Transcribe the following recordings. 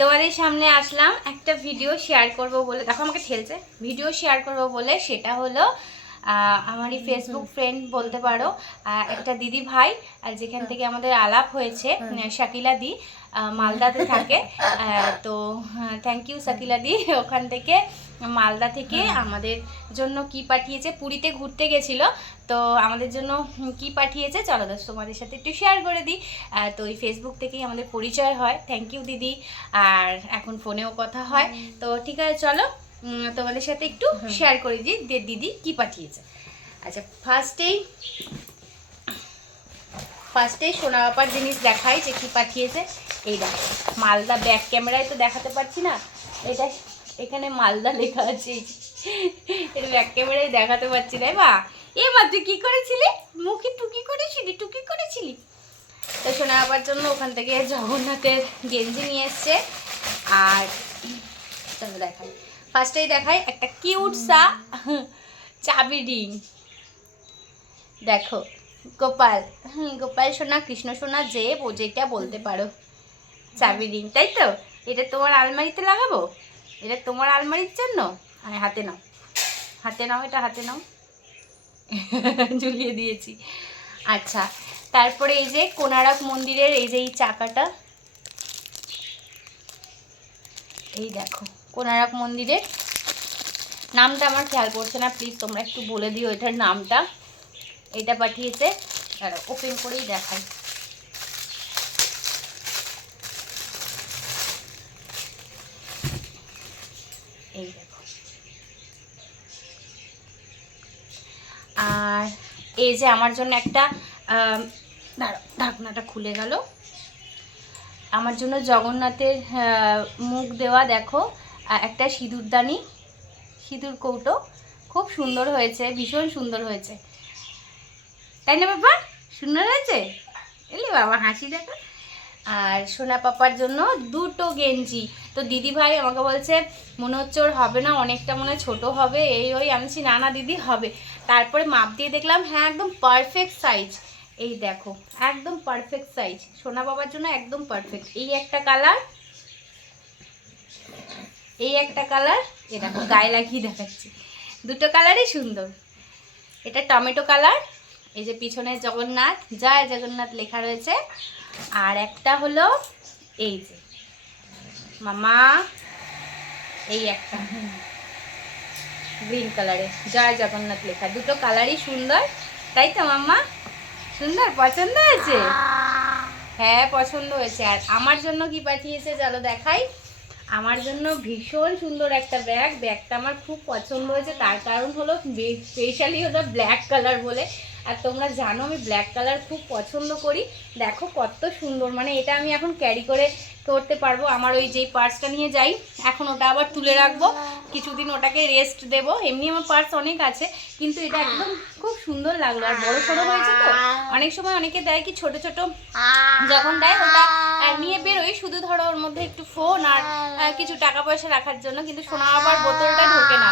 তোমাদের সামনে আসলাম একটা ভিডিও শেয়ার করব বলে। দেখো আমাকে ঠেলছে। ভিডিও শেয়ার করব বলে, সেটা হলো আমারই ফেসবুক ফ্রেন্ড বলতে পারো, একটা দিদি ভাই, আর যেখান থেকে আমাদের আলাপ হয়েছে, শাকিলা দি, মালদাতে থাকে। তো থ্যাংক ইউ শাকিলা দি। ওখান থেকে মালদা থেকে আমাদের জন্য কি পাঠিয়েছে, পুরীতে ঘুরতে গেছিল, তো আমাদের জন্য কি পাঠিয়েছে চলো দোস্ত তোমাদের সাথে একটু শেয়ার করে দিই। তো এই ফেসবুক থেকেই আমাদের পরিচয় হয়। থ্যাংক ইউ দিদি। আর এখন ফোনেও কথা হয়। তো ঠিক আছে, চলো তোমাদের সাথে একটু শেয়ার করে দিই যে দিদি কি পাঠিয়েছে। আচ্ছা, ফার্স্টেই সোনা বাবার জিনিস দেখাই যে কি পাঠিয়েছে। এই দেখো মালদা, ব্যাক ক্যামেরায় তো দেখাতে পারছি না, এটা এখানে মালদা লেখা আছে, এটা ব্যাক ক্যামেরায় দেখাতে পারছি না। এবার তুই কি করেছিলি, মুখে টুকি করেছিলি। তো সোনা বাবার জন্য ওখান থেকে জগন্নাথের গেঞ্জি নিয়ে এসছে। আর চলো দেখাই, ফার্স্টেই দেখাই একটা কিউট সা চাবি রিং। দেখো গোপাল, গোপাল সোনা, কৃষ্ণ সোনা, যে যেটা বলতে পারো, চাবি রিং, তাই তো? এটা তোমার আলমারিতে লাগাবো, এটা তোমার আলমারির জন্য। হাতে নাও, এটা হাতে নাও। ঝুলিয়ে দিয়েছি। আচ্ছা, তারপরে এই যে কোণারক মন্দিরের এই যে এই চাকাটা, এই দেখো কোণারক মন্দিরের নামটা আমার খেয়াল পড়ছে না, প্লিজ তোমরা একটু বলে দিও এটার নামটা। এটা পাঠিয়েছে, ওপেন করেই দেখাই। এই দেখো, আর এই যে আমার জন্য একটা ঢাকনাটা খুলে গেল, আমার জন্য জগন্নাথের মুখ দেওয়া, দেখো একটা সিঁদুরদানি, সিঁদুর কৌটো, খুব সুন্দর হয়েছে, ভীষণ সুন্দর হয়েছে, তাই না বাবা? সুন্দর হয়েছে, এলি বাবা হাসি দেখো। আর সোনা পাপার জন্য দুটো গেঞ্জি। তো দিদি ভাই আমাকে বলছে মনে হচ্ছে ওর হবে না, অনেকটা মনে ছোট হবে, এই ওই। আমি বলছি না না দিদি হবে। তারপরে মাপ দিয়ে দেখলাম হ্যাঁ একদম পারফেক্ট সাইজ। এই দেখো একদম পারফেক্ট সাইজ, সোনা বাবার জন্য একদম পারফেক্ট। এই একটা কালার, এই একটা কালার, এ দেখো গায়ে লাগিয়ে দেখাচ্ছি, দুটো কালারই সুন্দর। এটা টমেটো কালার, এই যে পিছনে জগন্নাথ, জয় জগন্নাথ লেখা রয়েছে। আর একটা হলো এই যে মামা, এই একটা গ্রিন কালারে জয় জগন্নাথ লেখা, দুটো কালারই সুন্দর, তাই তো মাম্মা? সুন্দর, পছন্দ হয়েছে? হ্যাঁ পছন্দ হয়েছে। আর আমার জন্য কি পাঠিয়েছে চলো দেখাই। আমার জন্য ভীষণ সুন্দর একটা ব্যাগ, ব্যাগটা আমার খুব পছন্দ হয়েছে, তার কারণ হলো স্পেশালি হলো ব্ল্যাক কালার বলে। আর তোমরা জানো আমি ব্ল্যাক কালার খুব পছন্দ করি। দেখো কত সুন্দর, মানে এটা আমি এখন ক্যারি করতে পারবো। আমার ওই যেই পার্সটা নিয়ে যাই এখন ওটা আবার তুলে রাখবো, কিছুদিন ওটাকে রেস্ট দেব। এমনি আমার পার্স অনেক আছে, কিন্তু এটা একদম খুব সুন্দর লাগলো। আর বড় সড়ো হয়েছে তো, অনেক সময় অনেকে দেয় কি ছোট ছোট, যখন দেয় ওটা নিয়ে বেরোই, শুধু ধরো ওর মধ্যে একটু ফোন আর কিছু টাকা পয়সা রাখার জন্য, কিন্তু সোনা আবার বোতলটা ঢোকে না,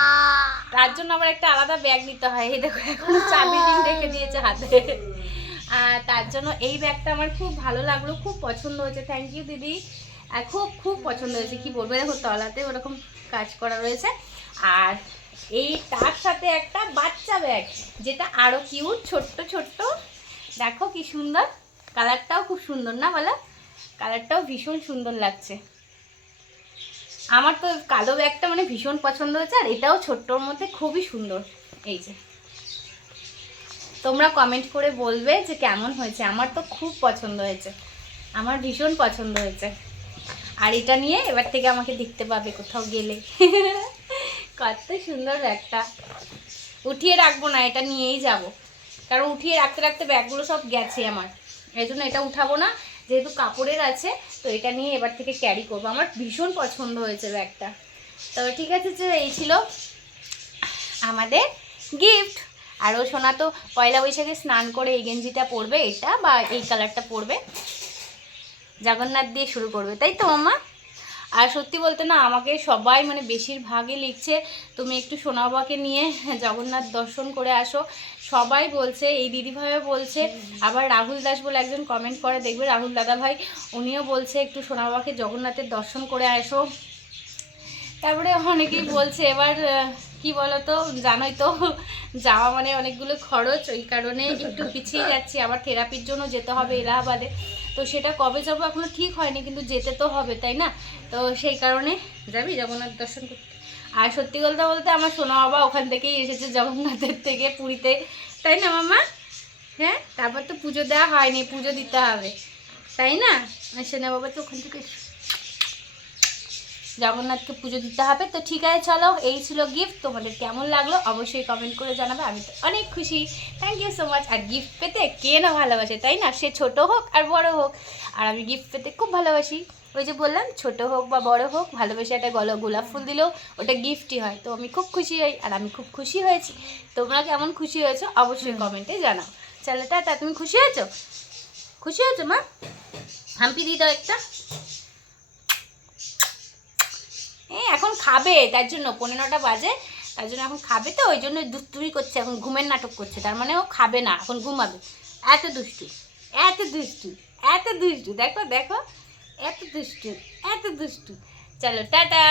তার জন্য আবার একটা আলাদা ব্যাগ নিতে হয়। এই দেখো এখন চাবি রিং রেখে দিয়েছে হাতে। তার জন্য এই ব্যাগটা আমার খুব ভালো লাগলো, খুব পছন্দ হয়েছে। থ্যাংক ইউ দিদি, খুব খুব পছন্দ হয়েছে, কি বলবো। দেখো তলাতে ওরকম কাজ করা রয়েছে। আর এই তার সাথে একটা বাচ্চা ব্যাগ, যেটা আরো কিউট, ছোট্ট ছোট্ট, দেখো কি সুন্দর, কালারটাও খুব সুন্দর না বলো? কালারটাও ভীষণ সুন্দর লাগছে। আমার তো কালো ব্যাগটা মানে ভীষণ পছন্দ হয়েছে, আর এটাও ছোট্টর মধ্যে খুবই সুন্দর। এই যে তোমরা কমেন্ট করে বলবে যে কেমন হয়েছে, আমার তো খুব পছন্দ হয়েছে, আমার ভীষণ পছন্দ হয়েছে। আর এটা নিয়ে এবার থেকে আমাকে দেখতে পাবে কোথাও গেলে। কত সুন্দর ব্যাগটা, উঠিয়ে রাখবো না, এটা নিয়েই যাব, কারণ উঠিয়ে রাখতে রাখতে ব্যাগগুলো সব গেছে আমার, এই জন্য এটা উঠাবো না, যেহেতু কাপড়ের আছে। তো এটা নিয়ে এবার থেকে ক্যারি করবো, আমার ভীষণ পছন্দ হয়েছে ব্যাগটা। তো ঠিক আছে, যে এই ছিল আমাদের গিফট। আর ও সোনা তো পয়লা বৈশাখে স্নান করে এই গেঞ্জিটা পরবে, এটা বা এই কালারটা পরবে, জগন্নাথ দিয়ে শুরু করবে, তাই তো মামা? আর সত্যি বলতে না আমাকে সবাই মানে বেশিরভাগই লিখছে তুমি একটু সোনা বাবাকে নিয়ে জগন্নাথ দর্শন করে আসো, সবাই বলছে, এই দিদিভাইও বলছে, আবার রাহুল দাস বলে একজন কমেন্ট করে দেখবে, রাহুল দাদা ভাই, উনিও বলছে একটু সোনা বাবাকে জগন্নাথের দর্শন করে আসো। তারপরে অনেকেই বলছে এবার কি বলতো, জানোই তো যাওয়া মানে অনেকগুলো খরচ, ওই কারণে একটু পিছিয়ে যাচ্ছি, আবার থেরাপির জন্য যেতে হবে এলাহাবাদে, তো সেটা কবে যাবো এখনো ঠিক হয়নি, কিন্তু যেতে তো হবে তাই না, তো সেই কারণে যাবি জগন্নাথ দর্শন করতে। আর সত্যি কথা বলতে আমার সোনা বাবা ওখান থেকেই এসেছে জগন্নাথের থেকে পুরীতে, তাই না মামা? হ্যাঁ, তারপর তো পুজো দেওয়া হয়নি, পুজো দিতে হবে তাই না, সোনা বাবা তো ওখান থেকে জগন্নাথকে পুজো দিতে হবে। তো ঠিক আছে চলো, এই ছিল গিফট, তোমাদের কেমন লাগলো অবশ্যই কমেন্ট করে জানাবে, আমি তো অনেক খুশি, থ্যাংক ইউ সো মাচ। আর গিফট পেতে কে না ভালোবাসে তাই না, সে ছোট হোক আর বড় হোক, আর আমি গিফট পেতে খুব ভালোবাসি। ওই যে বললাম ছোট হোক বা বড় হোক, ভালোবেসে একটা গোলাপ ফুল দিলেও ওটা গিফটই হয়, তো আমি খুব খুশি হই, আর আমি খুব খুশি হয়েছি। তোমরা কেমন খুশি হয়েছো অবশ্যই কমেন্টে জানাও। চলো টাটা, তুমি খুশি হয়েছো? খুশি হয়েছো মা? হাম্পি দিয়ে দাও একটা। এখন খাবে, তার জন্য 15টা বাজে, তার জন্য এখন খাবে, তো ওই জন্য দুষ্টুমি করছে, এখন ঘুমের নাটক করছে, তার মানে ও খাবে না, এখন ঘুমাবে। এত দুষ্টু, এত দুষ্টু, এত দুষ্টু, দেখো দেখো, এত দুষ্টু, এত দুষ্টু। চলো টাটা।